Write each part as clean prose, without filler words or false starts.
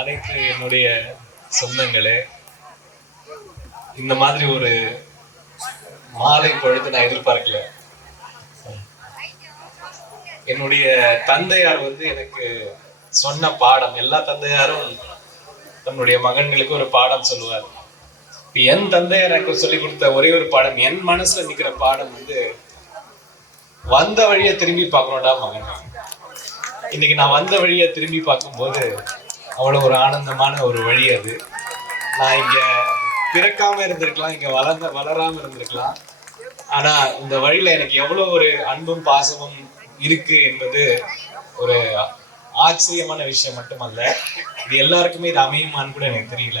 அனைத்து என்னுடைய சொந்தங்களே, இந்த மாதிரி ஒரு மாலை பொழுது நான் எதிர்பார்க்கல. என்னுடைய தந்தையார் வந்து எனக்கு சொன்ன பாடம், எல்லா தந்தையாரும் தன்னுடைய மகன்களுக்கு ஒரு பாடம் சொல்லுவார். என் தந்தையார் எனக்கு சொல்லிக் கொடுத்த ஒரே ஒரு பாடம், என் மனசுல நிக்கிற பாடம் வந்து, வந்த வழியை திரும்பி பார்க்கணும்டா மகன். இன்னைக்கு நான் வந்த வழியை திரும்பி பார்க்கும்போது அவ்வளவு ஒரு ஆனந்தமான ஒரு வழி அது. நான் இங்க பிறக்காம இருந்திருக்கலாம், இங்க வளராம இருந்திருக்கலாம். ஆனா இந்த வழியில எனக்கு எவ்வளவு ஒரு அன்பும் பாசமும் இருக்கு என்பது ஒரு ஆச்சரியமான விஷயம் மட்டுமல்ல, இது எல்லாருக்குமே இது அமையுமான்னு கூட எனக்கு தெரியல.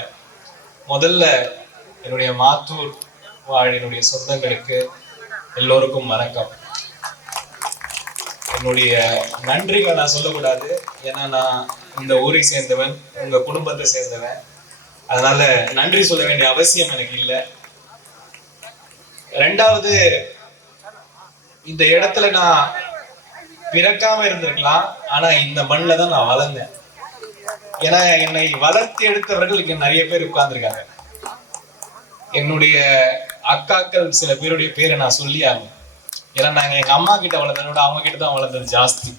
முதல்ல என்னுடைய மாத்தூர் வாழ் என்னுடைய சொந்தங்களுக்கு எல்லோருக்கும் வணக்கம். என்னுடைய நன்றிகளை நான் சொல்லக்கூடாது, ஏன்னா நான் இந்த ஊரை சேர்ந்தவன், உங்க குடும்பத்தை சேர்ந்தவன். அதனால நன்றி சொல்ல வேண்டிய அவசியம் எனக்கு இல்லை. ரெண்டாவது, இந்த இடத்துல நான் பிறக்காம இருந்திருக்கலாம், ஆனா இந்த மண்ணில் தான் நான் வளர்ந்தேன். ஏன்னா என்னை வளர்த்து எடுத்தவர்கள் இங்க நிறைய பேர் உட்கார்ந்துருக்காங்க. என்னுடைய அக்காக்கள் சில பேருடைய பேரை நான் சொல்லி ஆகணும். ஏன்னா நாங்க எங்க அம்மா கிட்ட வளர்ந்ததோட அவங்க கிட்ட தான் வளர்ந்தது ஜாஸ்தி.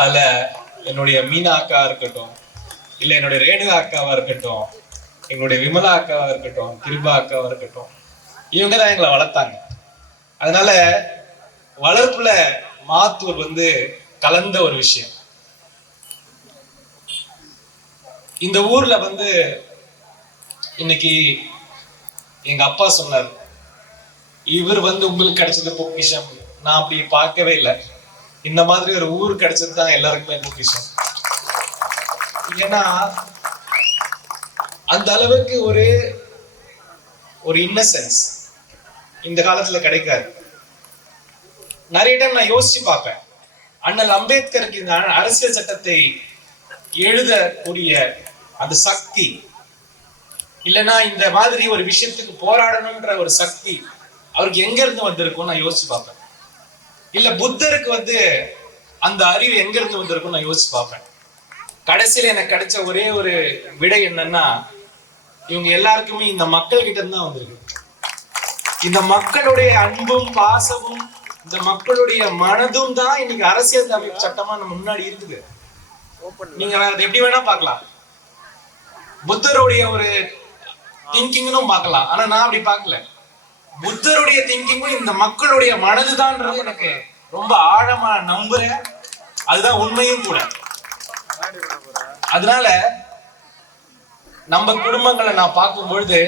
அதுல என்னுடைய மீனா அக்கா இருக்கட்டும், இல்ல என்னுடைய ரேணுகா அக்காவா இருக்கட்டும், எங்களுடைய விமலா அக்காவா இருக்கட்டும், கிருபா அக்காவா இருக்கட்டும், இவங்க தான் எங்களை வளர்த்தாங்க. அதனால வளர்ப்புல மாத்தூர் வந்து கலந்த ஒரு விஷயம். இந்த ஊர்ல வந்து இன்னைக்கு எங்க அப்பா சொன்னார், இவர் வந்து உங்களுக்கு கிடைச்சது பொக்கிஷம். நான் அப்படி பார்க்கவே இல்லை. இந்த மாதிரி ஒரு ஊர் கிடைச்சது தான் எல்லாருக்குமே பொக்கிஷம். ஏன்னா அந்த அளவுக்கு ஒரு ஒரு இன்னசென்ஸ் இந்த காலத்துல கிடைக்காது. நிறைய டைம் நான் யோசிச்சு பார்ப்பேன், அண்ணல் அம்பேத்கருக்கு இந்த அரசியல் சட்டத்தை எழுதக்கூடிய அந்த சக்தி, இல்லைன்னா இந்த மாதிரி ஒரு விஷயத்துக்கு போராடணும்ன்ற ஒரு சக்தி அவருக்கு எங்க இருந்து வந்திருக்கும் நான் யோசிச்சு பார்ப்பேன். இல்ல புத்தருக்கு வந்து அந்த அறிவு எங்க இருந்து வந்திருக்கும் நான் யோசிச்சு பார்ப்பேன். கடைசியில எனக்கு கிடைச்ச ஒரே ஒரு விடை என்னன்னா, இவங்க எல்லாருக்குமே இந்த மக்கள் கிட்ட இருந்து தான் வந்திருக்கு. இந்த மக்களுடைய அன்பும் பாசமும், இந்த மக்களுடைய மனதும் தான் இன்னைக்கு அரசியல் அமைப்பு சட்டமா நம்ம முன்னாடி இருக்குது. நீங்க வேற எப்படி வேணா பார்க்கலாம், புத்தருடைய ஒரு திங்கிங்னும் பார்க்கலாம். ஆனா நான் அப்படி பார்க்கல. புத்தருடைய திங்கிங்கும் இந்த மக்களுடைய மனதுதான்றது எனக்கு ரொம்ப ஆழமா நம்புறேன். அதுதான் உண்மையும் கூட. அதனால நம்ம குடும்பங்களை நான் பார்க்கும் பொழுது,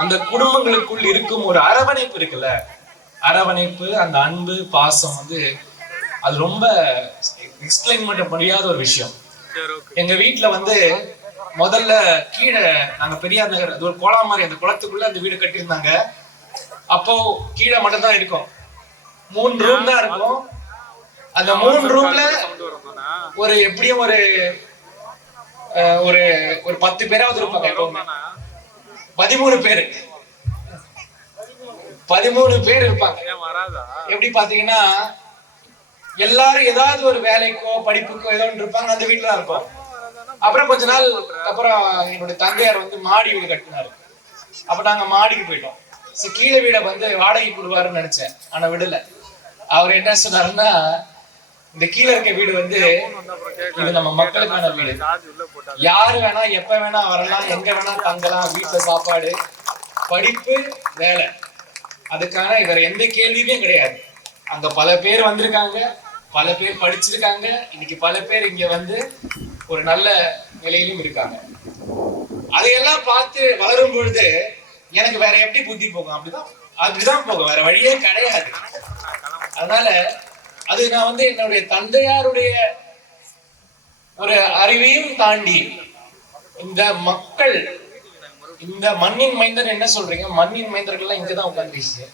அந்த குடும்பங்களுக்குள் இருக்கும் ஒரு அரவணைப்பு இருக்குல்ல, அரவணைப்பு, அந்த அன்பு பாசம் வந்து அது ரொம்ப எக்ஸ்பிளைன் பண்ண முடியாத ஒரு விஷயம். எங்க வீட்டுல வந்து முதல்ல கீழே நாங்க பெரியார் நகர், அது ஒரு குளம் மாதிரி, அந்த குளத்துக்குள்ள அந்த வீடு கட்டியிருந்தாங்க. அப்போ கீழே மட்டும் தான் இருக்கும், 3 ரூம் தான் இருக்கும். அந்த 3 ரூம்ல ஒரு எப்படியும் ஒரு ஒரு ஒரு 10 பேராவது இருப்பாங்க. 13 பேர் 13 பேர் இருப்பாங்க. எப்படி பாத்தீங்கன்னா எல்லாரும் ஏதாவது ஒரு வேலைக்கோ படிப்புக்கோ ஏதோ ஒன்று இருப்பாங்க, அந்த வீட்டுல தான் இருப்போம். அப்புறம் கொஞ்ச நாள் அப்புறம் என்னுடைய தந்தையார் வந்து மாடி வீடு கட்டினாரு. அப்ப நாங்க மாடிக்கு போயிட்டோம். கீழே வீடை வந்து வாடகை கொடுவாருன்னு நினைச்சேன், ஆனா விடல. அவர் என்ன சொன்னாருன்னா, இந்த கீழே இருக்க வீடு வந்து இது நம்ம மக்களுக்கான வீடு, யாரு வேணா எப்ப வேணா வரலாம், எங்க வேணா தங்கலாம், வீட்டுல சாப்பாடு, படிப்பு, வேலை, அதுக்கான வேற எந்த கேள்வியுமே கிடையாது. அங்க பல பேர் வந்திருக்காங்க, பல பேர் படிச்சிருக்காங்க, இன்னைக்கு பல பேர் இங்க வந்து ஒரு நல்ல நிலையிலும் இருக்காங்க. அதையெல்லாம் பார்த்து வளரும் பொழுது எனக்கு வேற எப்படி புத்தி போகும்? அப்படிதான் போகும், வேற வழியே கிடையாது. அதனால அது நான் வந்து என்னுடைய தந்தையாருடைய ஒரு அறிவையும் தாண்டி, இந்த மக்கள், இந்த மண்ணின் மைந்தர் என்ன சொல்றீங்க, மண்ணின் மைந்தர்கள் இங்கதான் உட்காந்துருச்சு.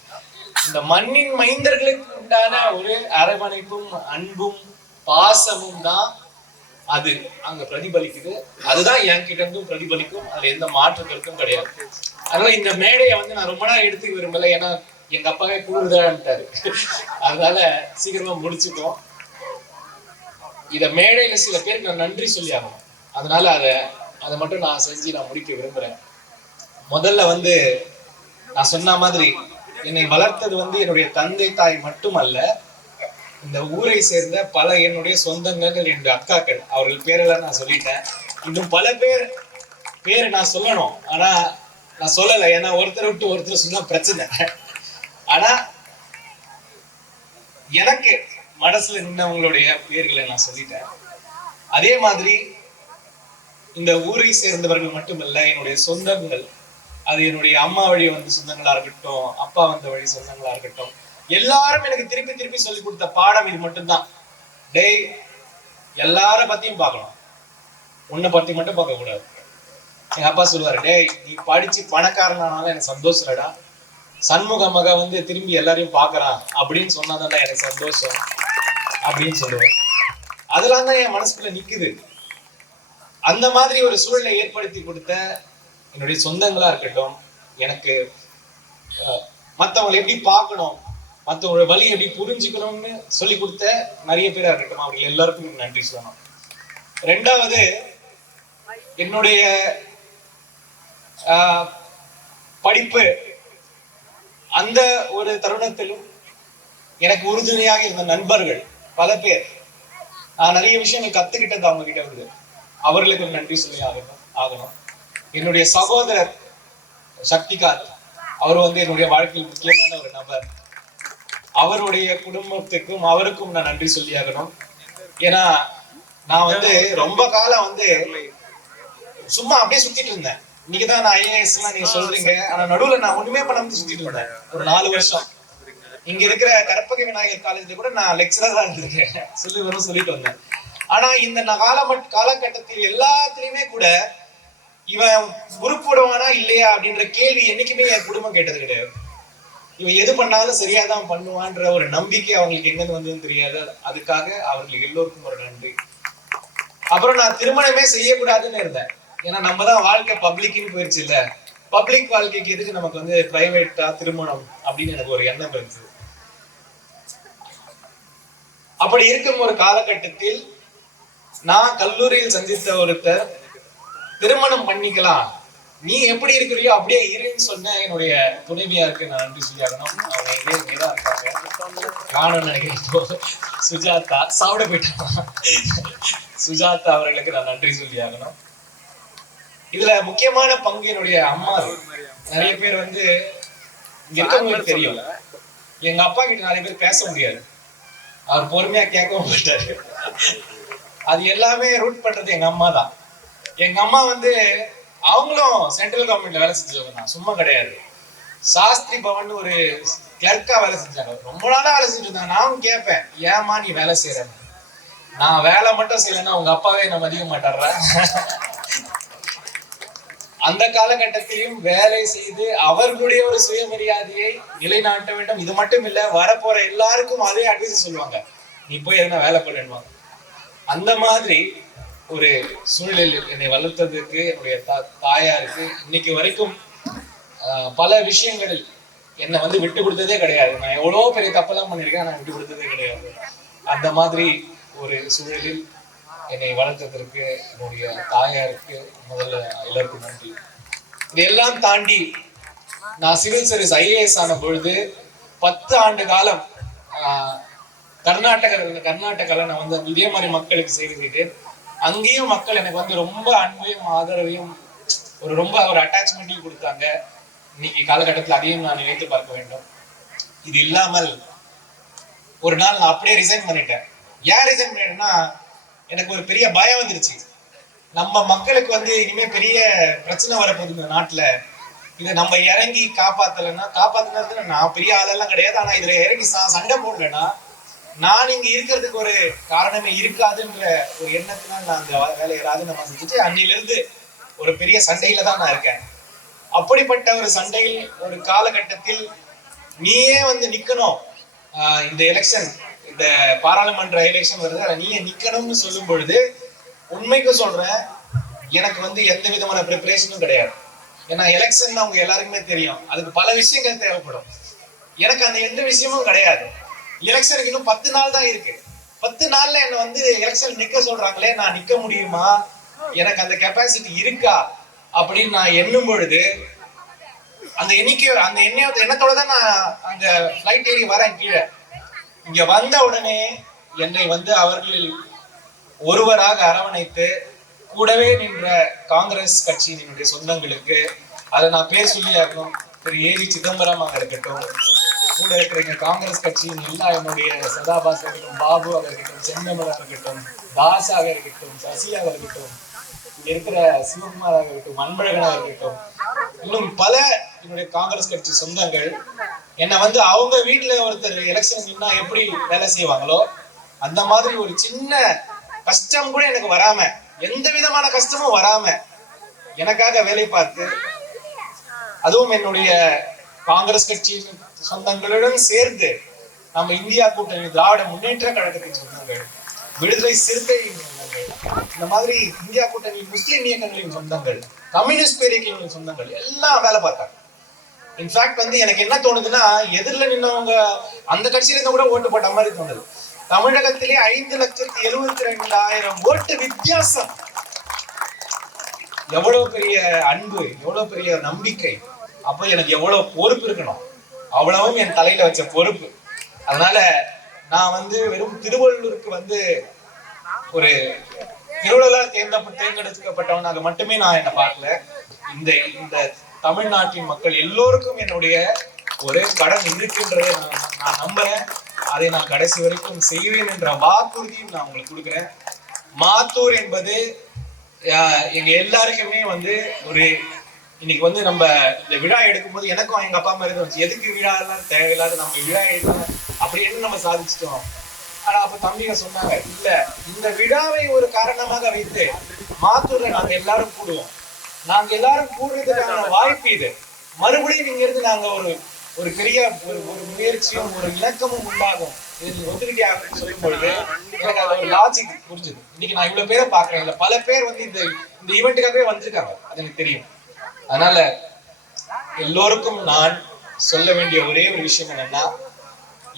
இந்த மண்ணின் மைந்தர்களுக்கு உண்டான ஒரு அரவணைப்பும் அன்பும் பாசமும் தான் அது அங்க பிரதிபலிக்குது. அதுதான் என்கிட்ட இருந்தும் பிரதிபலிக்கும், அதுல எந்த மாற்று கருத்தும் கிடையாது. அதனால இந்த மேடையை வந்து நான் ரொம்ப நாள் எடுத்துக்க விரும்பல, ஏன்னா எங்க அப்பாவே கூடுதலான்ட்டாரு. அதனால சீக்கிரமா முடிச்சுட்டோம். இத மேடையில சில பேருக்கு நான் நன்றி சொல்லி ஆகணும். அதனால அதை மட்டும் நான் செஞ்சு நான் முடிக்க விரும்புறேன். முதல்ல வந்து நான் சொன்ன மாதிரி என்னை வளர்த்தது வந்து என்னுடைய தந்தை தாய் மட்டுமல்ல, இந்த ஊரை சேர்ந்த பல என்னுடைய சொந்தங்கள், என்னுடைய அக்காக்கள், அவர்கள் பேரெல்லாம் நான் சொல்லிட்டேன். இன்னும் பல பேர் நான் சொல்லணும், ஆனா நான் சொல்லலை. ஏன்னா ஒருத்தர் விட்டு ஒருத்தர் சொன்னா பிரச்சனை. ஆனா எனக்கு மனசுல நின்னவங்களுடைய பேர்களை நான் சொல்லிட்டேன். அதே மாதிரி இந்த ஊரை சேர்ந்தவர்கள் மட்டுமல்ல, என்னுடைய சொந்தங்கள், அது என்னுடைய அம்மா வழி வந்து சொந்தங்களா இருக்கட்டும், அப்பா வந்த வழி சொந்தங்களா இருக்கட்டும், எல்லாரும் எனக்கு திருப்பி திருப்பி சொல்லி கொடுத்த பாடம் இது மட்டும்தான். டேய், எல்லார பத்தியும் பார்க்கணும், உன்னை பத்தி மட்டும் பார்க்க கூடாது. எங்க அப்பா சொல்லுவாரு, டேய் நீ படிச்சு பணக்காரனானாலும் எனக்கு சந்தோஷம் இல்லடா, சண்முக மக வந்து திரும்பி எல்லாரையும் பாக்குறான் அப்படின்னு சொன்னாதான் எனக்கு சந்தோஷம் அப்படின்னு சொல்லுவேன். அதெல்லாம் தான் என் மனசுக்குள்ள நிக்குது. அந்த மாதிரி ஒரு சூழலை ஏற்படுத்தி கொடுத்த என்னுடைய சொந்தங்களா இருக்கட்டும், எனக்கு மற்றவங்களை எப்படி பார்க்கணும், மற்றவங்களோட வழி எப்படி புரிஞ்சுக்கணும்னு சொல்லி கொடுத்த நிறைய பேரா இருக்கட்டும், அவர்கள் எல்லாருக்கும் நன்றி சொல்லணும். ரெண்டாவது, என்னுடைய படிப்பு அந்த ஒரு தருணத்திலும் எனக்கு உறுதுணையாக இருந்த நண்பர்கள் பல பேர், நான் நிறைய விஷயங்கள் கத்துக்கிட்டது அவங்க கிட்ட வந்து, அவர்களுக்கு நன்றி சொல்லி ஆகணும். என்னுடைய சகோதரர் சக்திகாந்த், அவர் வந்து என்னுடைய வாழ்க்கையில் முக்கியமான ஒரு நபர். அவருடைய குடும்பத்துக்கும் அவருக்கும் நான் நன்றி சொல்லி ஆகணும். ஏன்னா நான் வந்து ரொம்ப காலம் வந்து சும்மா அப்படியே சுத்திட்டு இருந்தேன். இன்னைக்குதான் நான் ஐஏஎஸ் எல்லாம் நீங்க சொல்றீங்க, ஆனா நடுவுல நான் ஒண்ணுமே பண்ணாம சுத்திட்டு இருந்தேன் ஒரு 4 வருஷம். இங்க இருக்கிற கற்பக விநாயகர் காலேஜ்ல கூட நான் லெக்சரரா இருந்திருக்கேன், சொல்லிட்டு வந்தேன். ஆனா இந்த காலகட்டத்தில் எல்லாத்துலயுமே கூட இவன் உருப்படுவானா இல்லையா அப்படின்ற கேள்வி என்னைக்குமே என் குடும்பம் கேட்டது கிடையாது. இவன் எது பண்ணாலும் சரியாதான் பண்ணுவான்ற ஒரு நம்பிக்கை அவங்களுக்கு எங்கிருந்து வந்ததுன்னு தெரியாது. அதுக்காக அவர்கள் எல்லோருக்கும் ஒரு நன்றி. அப்புறம் நான் திருமணமே செய்யக்கூடாதுன்னு இருந்தேன். ஏன்னா நம்ம தான் வாழ்க்கை பப்ளிக்னு போயிடுச்சு இல்ல, பப்ளிக் வாழ்க்கைக்கு எதுக்கு நமக்கு வந்து பிரைவேட்டா திருமணம் அப்படின்னு எனக்கு ஒரு எண்ணம் இருந்துச்சு. அப்படி இருக்கும் ஒரு காலகட்டத்தில் நான் கல்லூரியில் சந்தித்த ஒருத்தர், திருமணம் பண்ணிக்கலாம், நீ எப்படி இருக்கிறியோ அப்படியே இருன்னு சொன்ன என்னுடைய துணைவியாருக்கு நான் நன்றி சொல்லி ஆகணும். அவங்க இங்கேதான் இருக்காங்க, காணும்னு நினைக்கிறேன். சுஜாதா சாப்பிட போயிட்டாங்க. சுஜாதா அவர்களுக்கு நான் நன்றி சொல்லி ஆகணும். இதுல முக்கியமான பங்கு என்னுடைய அம்மா. நிறைய பேர் வந்து இங்க இருக்கவங்களுக்கு தெரியும், எங்க அப்பா கிட்ட நிறைய பேர் பேச முடியாது, அவர் பொறுமையா கேட்கவும் மாட்டாரு. அது எல்லாமே ரூட் பண்றது எங்க அம்மா தான். எங்க அம்மா வந்து அவங்களும் சென்ட்ரல் கவர்மெண்ட்ல வேலை செஞ்சவங்க தான், சும்மா கிடையாது. சாஸ்திரி பவன் ஒரு கிளர்க்கா வேலை செஞ்சாங்க, ரொம்ப நாளா வேலை செஞ்சிருந்தாங்க. நானும் கேட்பேன், ஏமா நீ வேலை செய்யறேன்னு. நான் வேலை மட்டும் செய்யலன்னா உங்க அப்பாவே என்ன மதிக்க மாட்டாரா? அந்த காலகட்டத்திலும் வேலை செய்து அவர்களுடைய ஒரு சுயமரியாதையை நிலைநாட்ட வேண்டும். இது மட்டும் இல்ல, வரப்போற எல்லாருக்கும் அதே அட்வைஸ் சொல்லுவாங்க, நீ போய் எதுனா வேலை பண்ணுவாங்க. அந்த மாதிரி ஒரு சூழலில் என்னை வளர்த்ததுக்கு என்னுடைய தாயாருக்கு இன்னைக்கு வரைக்கும் பல விஷயங்களில் என்னை வந்து விட்டு கொடுத்ததே கிடையாது. நான் எவ்வளவு பெரிய தப்பெல்லாம் பண்ணிருக்கேன், நான் விட்டு கொடுத்ததே கிடையாது. அந்த மாதிரி ஒரு சூழலில் என்னை வளர்த்ததற்கு என்னுடைய தாயாருக்கு முதல்ல எல்லாருக்கும் நன்றி. இதையெல்லாம் தாண்டி நான் சிவில் சர்வீஸ் ஐஏஎஸ் ஆன பொழுது 10 ஆண்டு காலம் கர்நாடகாவில் நான் வந்து இதே மாதிரி மக்களுக்கு சேவை செய்தேன். அங்கேயும் மக்கள் எனக்கு வந்து ரொம்ப அன்பையும் ஆதரவையும் ரொம்ப அட்டாச்மெண்ட்டையும் கொடுத்தாங்க. இன்னைக்கு காலகட்டத்தில் அதையும் நான் நினைத்து பார்க்க வேண்டும். இது இல்லாமல் ஒரு நாள் நான் அப்படியே ரிசைன் பண்ணிட்டேன். ஏன் ரிசைன் பண்ணிட்டேன்னா, எனக்கு ஒரு பெரிய பயம் வந்துருச்சு. நம்ம மக்களுக்கு வந்து இனிமே பெரிய பிரச்சனை வரப்போகுது இந்த நாட்டுல, இதை நம்ம இறங்கி காப்பாத்தினது நான் பெரிய ஆளெல்லாம் கிடையாது. ஆனா இதுல இறங்கி சண்டை போடலன்னா நான் இங்க இருக்கிறதுக்கு ஒரு காரணமே இருக்காதுன்ற ஒரு எண்ணத்தினால் நான் அந்த வேலையை ராஜினாமா செஞ்சுட்டு அன்னிலிருந்து ஒரு பெரிய சண்டையில தான் நான் இருக்கேன். அப்படிப்பட்ட ஒரு சண்டையில் ஒரு காலகட்டத்தில் நீயே வந்து நிக்கணும், இந்த எலெக்ஷன், இந்த பாராளுமன்ற எலெக்ஷன் வருது, அதை நீயே நிக்கணும்னு சொல்லும் பொழுது உண்மைக்கு சொல்றேன், எனக்கு வந்து எந்த விதமான ப்ரிப்பரேஷனும் கிடையாது. ஏன்னா எலெக்ஷன் அவங்க எல்லாருக்குமே தெரியும், அதுக்கு பல விஷயங்கள் தேவைப்படும். எனக்கு அந்த எந்த விஷயமும் கிடையாது. எலெக்ஷனுக்கு இன்னும் 10 நாள் தான் இருக்கு. 10 நாள்ல என்ன வந்து எலெக்ஷன் நிக்க சொல்றாங்களே, நான் நிக்க முடியுமா, எனக்கு அந்த கெப்பாசிட்டி இருக்கா அப்படின்னு நான் எண்ணும் பொழுது அந்த எண்ணத்தோட தான் நான் அந்த ஃபிளைட் ஏறி வரேன் கீழே. இங்க வந்த உடனே என்னை வந்து அவர்களில் ஒருவராக அரவணைத்து கூடவே நின்ற காங்கிரஸ் கட்சியினுடைய சொந்தங்களுக்கு, அதை நான் பேர் சொல்லி ஆகணும், திரு ஏவி சிதம்பரமாக இருக்கட்டும், கூட இருக்கிற காங்கிரஸ் கட்சியின் எல்லா என்னுடைய சதாபாஸ் இருக்கட்டும், பாபுவாக இருக்கட்டும், செந்தமராக இருக்கட்டும், தாஸாக இருக்கட்டும், சசியாக இருக்கட்டும், இருக்கிற சிவகுமாராக இருக்கட்டும், அன்பழகனாக இருக்கட்டும், இன்னும் பல என்னுடைய காங்கிரஸ் கட்சி சொந்தங்கள் என்னை வந்து அவங்க வீட்டுல ஒருத்தர் எலெக்ஷன் நின்னா எப்படி வேலை செய்வாங்களோ அந்த மாதிரி ஒரு சின்ன கஷ்டம் கூட எனக்கு வராம, எந்த விதமான கஷ்டமும் வராம எனக்காக வேலை பார்த்து, அதுவும் என்னுடைய காங்கிரஸ் கட்சி சொந்தங்களுடன் சேர்ந்து நம்ம இந்தியா கூட்டணி, திராவிட முன்னேற்ற கழகத்தின் சொந்தங்கள், விடுதலை சிறுத்தைகளின் சொந்தங்கள், இந்த மாதிரி இந்தியா கூட்டணி முஸ்லிம் இயக்கங்களின் சொந்தங்கள், கம்யூனிஸ்ட் பேரியக்கங்களின் சொந்தங்கள் எல்லாம் வேலை பார்த்தாங்க. இன்ஃபேக்ட் வந்து எனக்கு என்ன தோணுதுன்னா, எதிரில் நின்னவங்க அந்த கட்சியில இருந்து கூட ஓட்டு போட்ட மாதிரி தோணுது. தமிழகத்திலே 5,72,000 ஓட்டு வித்தியாசம். எவ்வளவு பெரிய அன்பு, எவ்வளவு பெரிய நம்பிக்கை, அப்ப எனக்கு எவ்வளவு பொறுப்பு இருக்கணும், அவ்வளவும் என் தலையில வச்ச பொறுப்பு. அதனால நான் வந்து வெறும் திருவள்ளூருக்கு வந்து ஒரு திருவள்ளுவர் தேர்ந்தெடுக்கப்பட்டவனாக மட்டுமே நான் என்ன பார்க்கல. இந்த தமிழ்நாட்டின் மக்கள் எல்லோருக்கும் என்னுடைய ஒரு கடன் இருக்கின்றதை நான் நம்புறேன். அதை நான் கடைசி வரைக்கும் செய்வேன் என்ற வாக்குறுதியும் நான் உங்களுக்கு கொடுக்குறேன். மாத்தூர் என்பது எங்க எல்லாருக்குமே வந்து ஒரு இன்னைக்கு வந்து நம்ம இந்த விழா எடுக்கும் போது எனக்கும் எங்க அப்பா அம்மா இருந்துச்சு, எதுக்கு விழா எல்லாம் தேவையில்லாத நம்ம விழா எடுக்கணும் அப்படின்னு நம்ம சாதிச்சிட்டோம். ஆனா அப்ப தம்பிங்க சொன்னாங்க, இல்ல இந்த விழாவை ஒரு காரணமாக வைத்து மாத்தூர்ல நாங்க எல்லாரும் கூடுவோம், நாங்க எல்லாரும் கூடுறதுக்கான வாய்ப்பு இது. மறுபடியும் இங்க இருந்து நாங்க ஒரு பெரிய ஒரு முயற்சியும் ஒரு இலக்கமும் உண்டாகும், இது நீங்க ஒத்துக்கிட்டே ஆகணும்னு சொல்லும் பொழுது எனக்கு அது ஒரு லாஜிக் புரிஞ்சுது. இன்னைக்கு நான் இவ்வளவு பேரை பாக்குறேன், இல்ல பல பேர் வந்து இந்த ஈவெண்ட்டுக்காகவே வந்திருக்காங்க, அது எனக்கு தெரியும். அதனால எல்லோருக்கும் நான் சொல்ல வேண்டிய ஒரே ஒரு விஷயம் என்னன்னா,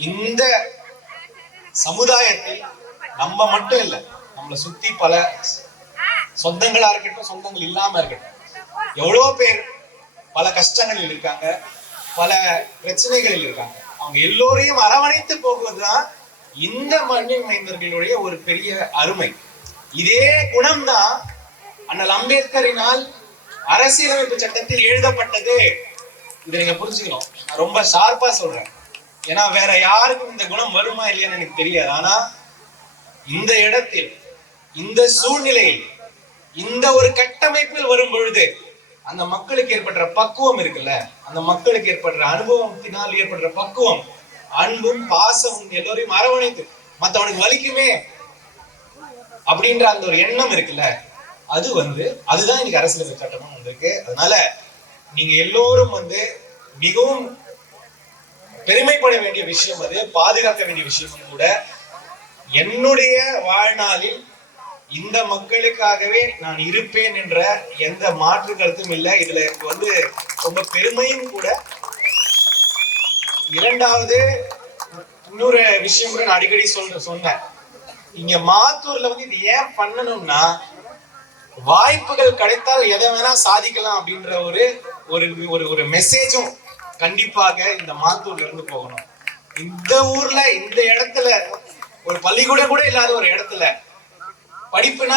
இந்த சமுதாயத்தில் நம்ம மட்டும் இல்ல, நம்மளை சுத்தி பல சொந்தங்களா இருக்கட்டும், சொந்தங்கள் இல்லாம இருக்கட்டும், எவ்வளவு பேர் பல கஷ்டங்களில் இருக்காங்க, பல பிரச்சனைகளில் இருக்காங்க. அவங்க எல்லோரையும் அரவணைத்து போகுவதுதான் இந்த மண்ணின் மைந்தர்களுடைய ஒரு பெரிய அருமை. இதே குணம்தான் அண்ணல் அம்பேத்கரினால் அரசியலமைப்பு சட்டத்தில் எழுதப்பட்டது. இதை நீங்க புரிஞ்சுக்கணும். நான் ரொம்ப ஷார்ப்பா சொல்றேன், ஏன்னா வேற யாருக்கும் இந்த குணம் வருமா இல்லையான்னு எனக்கு தெரியாது. ஆனா இந்த இடத்தில், இந்த சூழ்நிலையில், இந்த ஒரு கட்டமைப்பில் வரும் பொழுது அந்த மக்களுக்கு ஏற்படுற பக்குவம் இருக்குல்ல, அந்த மக்களுக்கு ஏற்படுற அனுபவத்தினால் ஏற்படுற பக்குவம், அன்பும் பாசமும், எல்லோரையும் அரவணைத்து மத்தவனுக்கு வலிக்குமே அப்படின்ற அந்த ஒரு எண்ணம் இருக்குல்ல, அது வந்து அதுதான் இன்னைக்கு அரசியலமைப்பு சட்டமா வந்திருக்கு. அதனால நீங்க எல்லோரும் வந்து மிகவும் பெருமைப்பட வேண்டிய விஷயம், அது பாதுகாக்க வேண்டிய விஷயமும் கூட. என்னுடைய வாழ்நாளில் இந்த மக்களுக்காகவே நான் இருப்பேன் என்ற எந்த மாற்று கருத்தும் இல்லை. இதுல எனக்கு வந்து ரொம்ப பெருமையும் கூட. இரண்டாவது இன்னொரு விஷயம் கூட நான் அடிக்கடி சொன்னேன், இங்க மாத்தூர்ல வந்து இது ஏன் பண்ணணும்னா, வாய்ப்புகள் கிடைத்தால் எதை வேணா சாதிக்கலாம் அப்படின்ற ஒரு மெசேஜும் கண்டிப்பாக இந்த மாத்தூர்ல இருந்து போகணும். இந்த ஊர்ல, இந்த இடத்துல, ஒரு பள்ளிக்கூடம் கூட இல்லாத ஒரு இடத்துல, படிப்புனா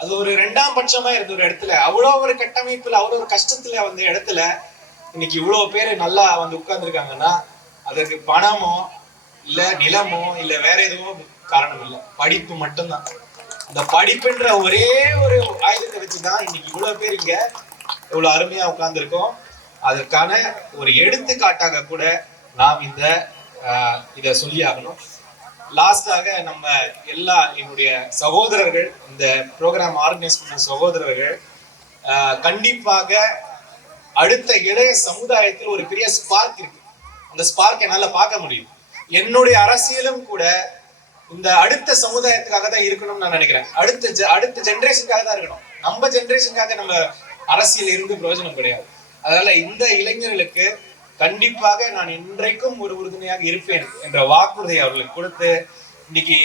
அது ஒரு 2ஆம் பட்சமா இருந்த ஒரு இடத்துல, அவ்வளவு ஒரு கட்டமைப்புல, அவ்வளவு ஒரு கஷ்டத்துல வந்த இடத்துல இன்னைக்கு இவ்வளவு பேரு நல்லா வந்து உட்கார்ந்து இருக்காங்கன்னா, அதற்கு பணமோ இல்ல நிலமோ இல்ல வேற எதுவும் காரணம் இல்லை, படிப்பு மட்டும்தான். அந்த படிப்புன்ற ஒரே ஒரு ஆயுதத்தை வச்சுதான் இன்னைக்கு இவ்வளவு பேர் இங்க இவ்வளவு அருமையா உட்கார்ந்து இருக்கோம். அதற்கான ஒரு எடுத்துக்காட்டாக கூட நாம் இதை சொல்லி ஆகணும். லாஸ்டாக நம்ம எல்லா என்னுடைய சகோதரர்கள், இந்த ப்ரோக்ராம் ஆர்கனைஸ் பண்ண சகோதரர்கள், கண்டிப்பாக அடுத்த இளைய சமுதாயத்தில் ஒரு பெரிய ஸ்பார்க் இருக்கு. அந்த ஸ்பார்க் என்னால பார்க்க முடியும். என்னுடைய அரசியலும் கூட இந்த அடுத்த சமுதாயத்துக்காக தான் இருக்கணும்னு நான் நினைக்கிறேன். அடுத்த ஜெனரேஷனுக்காக தான் இருக்கணும். நம்ம ஜெனரேஷனுக்காக நம்ம அரசியல் இருந்து பிரயோஜனம் கிடையாது. அதனால இந்த இளைஞர்களுக்கு கண்டிப்பாக நான் இன்றைக்கும் ஒரு உறுதுணையாக இருப்பேன் என்ற வாக்குறுதியை அவர்களுக்கு கொடுத்து, இன்னைக்கு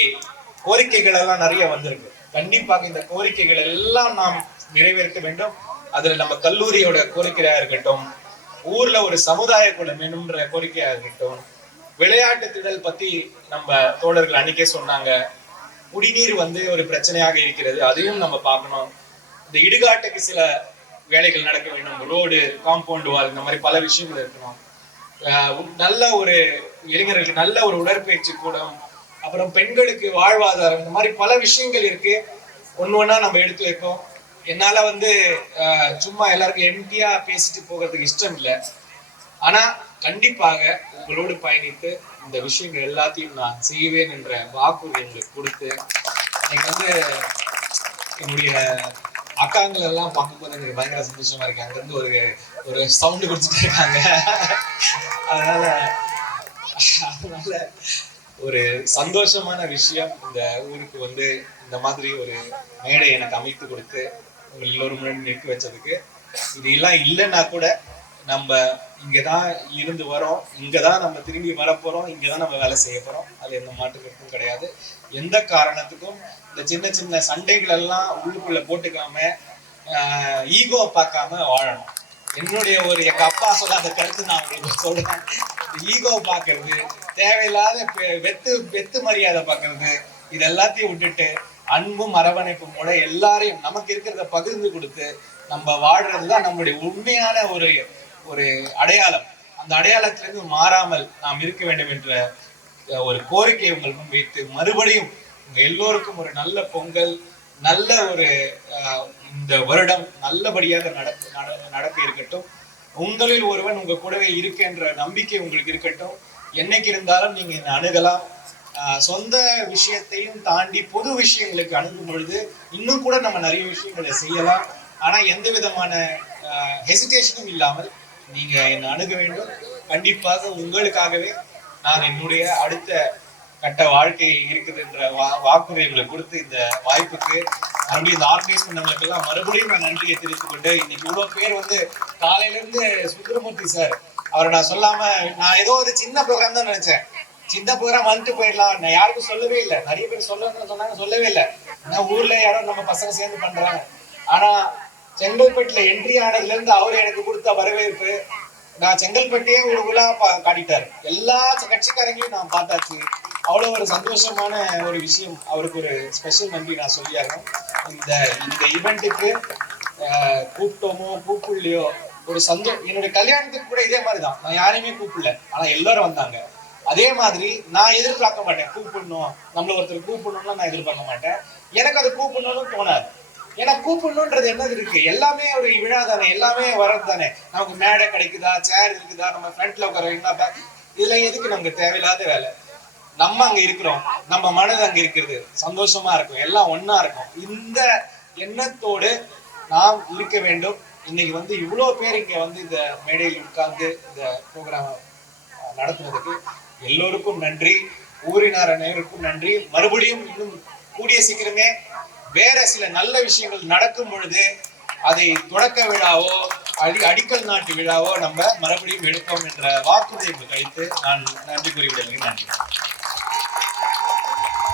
கோரிக்கைகள் எல்லாம் நிறைய வந்திருக்கு. கண்டிப்பாக இந்த கோரிக்கைகள் எல்லாம் நாம் நிறைவேற்ற வேண்டும். அதுல நம்ம கல்லூரியோட கோரிக்கையா இருக்கட்டும், ஊர்ல ஒரு சமுதாய கூடம் வேணும்ன்ற கோரிக்கையா இருக்கட்டும், விளையாட்டு திடல் பத்தி நம்ம தோழர்கள் அன்னைக்கே சொன்னாங்க. குடிநீர் ஒரு பிரச்சனையாக இருக்கிறது, அதையும் நம்ம பார்க்கணும். இந்த இடுகாட்டுக்கு சில வேலைகள் நடக்க வேண்டும், ரோடு, காம்பவுண்ட் வால், இந்த மாதிரி பல விஷயங்கள் இருக்கணும். நல்ல ஒரு இளைஞர்களுக்கு நல்ல ஒரு உடற்பயிற்சி கூடம், அப்புறம் பெண்களுக்கு வாழ்வாதாரம், இந்த மாதிரி பல விஷயங்கள் இருக்கு. ஒண்ணா நம்ம எடுத்து வைப்போம். என்னால சும்மா எல்லாருக்கும் எம்டியா பேசிட்டு போகிறதுக்கு இஷ்டம் இல்லை. ஆனா கண்டிப்பாக உங்களோடு பயணித்து இந்த விஷயங்கள் எல்லாத்தையும் நான் செய்வேன் என்ற வாக்குறுதி உங்களுக்கு கொடுத்து, இன்னைக்கு என்னுடைய அக்காங்கள் எல்லாம் பார்க்கும்போது எனக்கு பயங்கர சந்தோஷமா இருக்கு. அங்கிருந்து ஒரு ஒரு சவுண்டு கொடுத்துட்டு இருக்காங்க. அதனால ஒரு சந்தோஷமான விஷயம் இந்த ஊருக்கு இந்த மாதிரி ஒரு மேடை எனக்கு அமைத்து கொடுத்து உங்கள் எல்லோரும் முன்னாடி நிற்க வச்சதுக்கு. இது எல்லாம் இல்லைன்னா கூட நம்ம இங்கதான் இருந்து வரோம், இங்கதான் நம்ம திரும்பி வரப்போறோம், இங்கதான் நம்ம வேலை செய்ய போறோம். அது எந்த மாற்றுக்கும் கிடையாது. எந்த காரணத்துக்கும் இந்த சின்ன சின்ன சண்டைகள் எல்லாம் உள்ளுக்குள்ள போட்டுக்காம ஈகோ பார்க்காம வாழணும். என்னுடைய எங்க அப்பா சொல்லாத கருத்து நான் உங்களுக்கு சொல்றேன். ஈகோ பாக்குறது, தேவையில்லாத வெத்து மரியாதை பாக்குறது, இது எல்லாத்தையும் விட்டுட்டு அன்பும் அரவணைப்பும் கூட எல்லாரையும் நமக்கு இருக்கிறத பகிர்ந்து கொடுத்து நம்ம வாழ்றதுதான் நம்முடைய உண்மையான ஒரு அடையாளம். அந்த அடையாளத்திலிருந்து மாறாமல் நாம் இருக்க வேண்டும் என்ற ஒரு கோரிக்கையை உங்கள் முன் வைத்து மறுபடியும் உங்க எல்லோருக்கும் ஒரு நல்ல பொங்கல், நல்ல இந்த வருடம் நல்லபடியாக நடக்க இருக்கட்டும். உங்களில் ஒருவன் உங்க கூடவே இருக்கின்ற நம்பிக்கை உங்களுக்கு இருக்கட்டும். என்னைக்கு இருந்தாலும் நீங்க என்ன அணுகலாம். சொந்த விஷயத்தையும் தாண்டி பொது விஷயங்களுக்கு அணுகும் பொழுது இன்னும் கூட நம்ம நிறைய விஷயங்களை செய்யலாம். ஆனா எந்த விதமான ஹெசிடேஷனும் இல்லாமல் நீங்க என்னை அணுக வேண்டும். கண்டிப்பாக உங்களுக்காகவே நான் என்னுடைய அடுத்த கட்ட வாழ்க்கை இருக்குதுன்ற வாக்குறுதிகளை கொடுத்து இந்த வாய்ப்புக்கு மறுபடியும் இந்த ஆர்கனைஸ் பண்ணவங்களுக்கு எல்லாம் மறுபடியும் நான் நன்றியை தெரிவித்துக் கொண்டு, இன்னைக்கு இவ்வளவு பேர் காலையில இருந்து சுந்தரமூர்த்தி சார் அவரை நான் சொல்லாம, நான் ஏதோ ஒரு சின்ன ப்ரோக்ராம் தான் நினைச்சேன். சின்ன ப்ரோக்ராம் வந்துட்டு போயிடலாம், நான் யாருக்கும் சொல்லவே இல்லை. நிறைய பேர் சொன்னாங்க, சொல்லவே இல்லை. ஏன்னா ஊர்ல யாரோ நம்ம பசங்க சேர்ந்து பண்றாங்க. ஆனா செங்கல்பட்டுல என்ட்ரி ஆனதுல இருந்து அவரு எனக்கு கொடுத்த வரவேற்பு, நான் செங்கல்பட்டையே ஒரு விழா காட்டிட்டாரு. எல்லா கட்சிக்காரங்களையும் நான் பார்த்தாச்சு. அவ்வளவு ஒரு சந்தோஷமான ஒரு விஷயம். அவருக்கு ஒரு ஸ்பெஷல் நன்றி நான் சொல்லியாகணும். இந்த ஈவெண்ட்டுக்கு கூப்பிட்டோமோ கூப்பிடலையோ ஒரு என்னுடைய கல்யாணத்துக்கு கூட இதே மாதிரிதான். நான் யாரையுமே கூப்பிடல, ஆனா எல்லாரும் வந்தாங்க. அதே மாதிரி நான் எதிர்பார்க்க மாட்டேன் கூப்பிடணும், நம்மள ஒருத்தர் கூப்பிடணும்னா நான் எதிர்பார்க்க மாட்டேன். எனக்கு அது கூப்பிடணும்னு தோணாது. ஏன்னா கூப்பிடணும்ன்றது என்னது இருக்கு, எல்லாமே ஒரு விழா தானே, எல்லாமே வர்றது தானே. நமக்கு மேடை கிடைக்குதா, சேர் இருக்குதா, நம்ம ஃப்ரண்ட்ல உட்கார, இதுல எதுக்கு நமக்கு தேவையில்லாத வேலை. நம்ம அங்க இருக்கிறோம், நம்ம மனது அங்க இருக்கிறது, சந்தோஷமா இருக்கும், எல்லாம் ஒன்னா இருக்கும். இந்த எண்ணத்தோடு நாம் இருக்க வேண்டும். இன்னைக்கு இவ்வளவு பேர் இங்க இந்த மேடையில் உட்கார்ந்து இந்த ப்ரோக்ராம் நடத்துனதுக்கு எல்லோருக்கும் நன்றி. ஊரினார் அனைவருக்கும் நன்றி. மறுபடியும் இன்னும் கூடிய சீக்கிரமே வேற சில நல்ல விஷயங்கள் நடக்கும் பொழுது அதை தொடக்க விழாவோ அடிக்கல் நாட்டு விழாவோ நம்ம மறுபடியும் எடுப்போம் என்ற வாக்குறுதியை அளித்து நான் நன்றி கூறிவிடுகிறேன். நன்றி.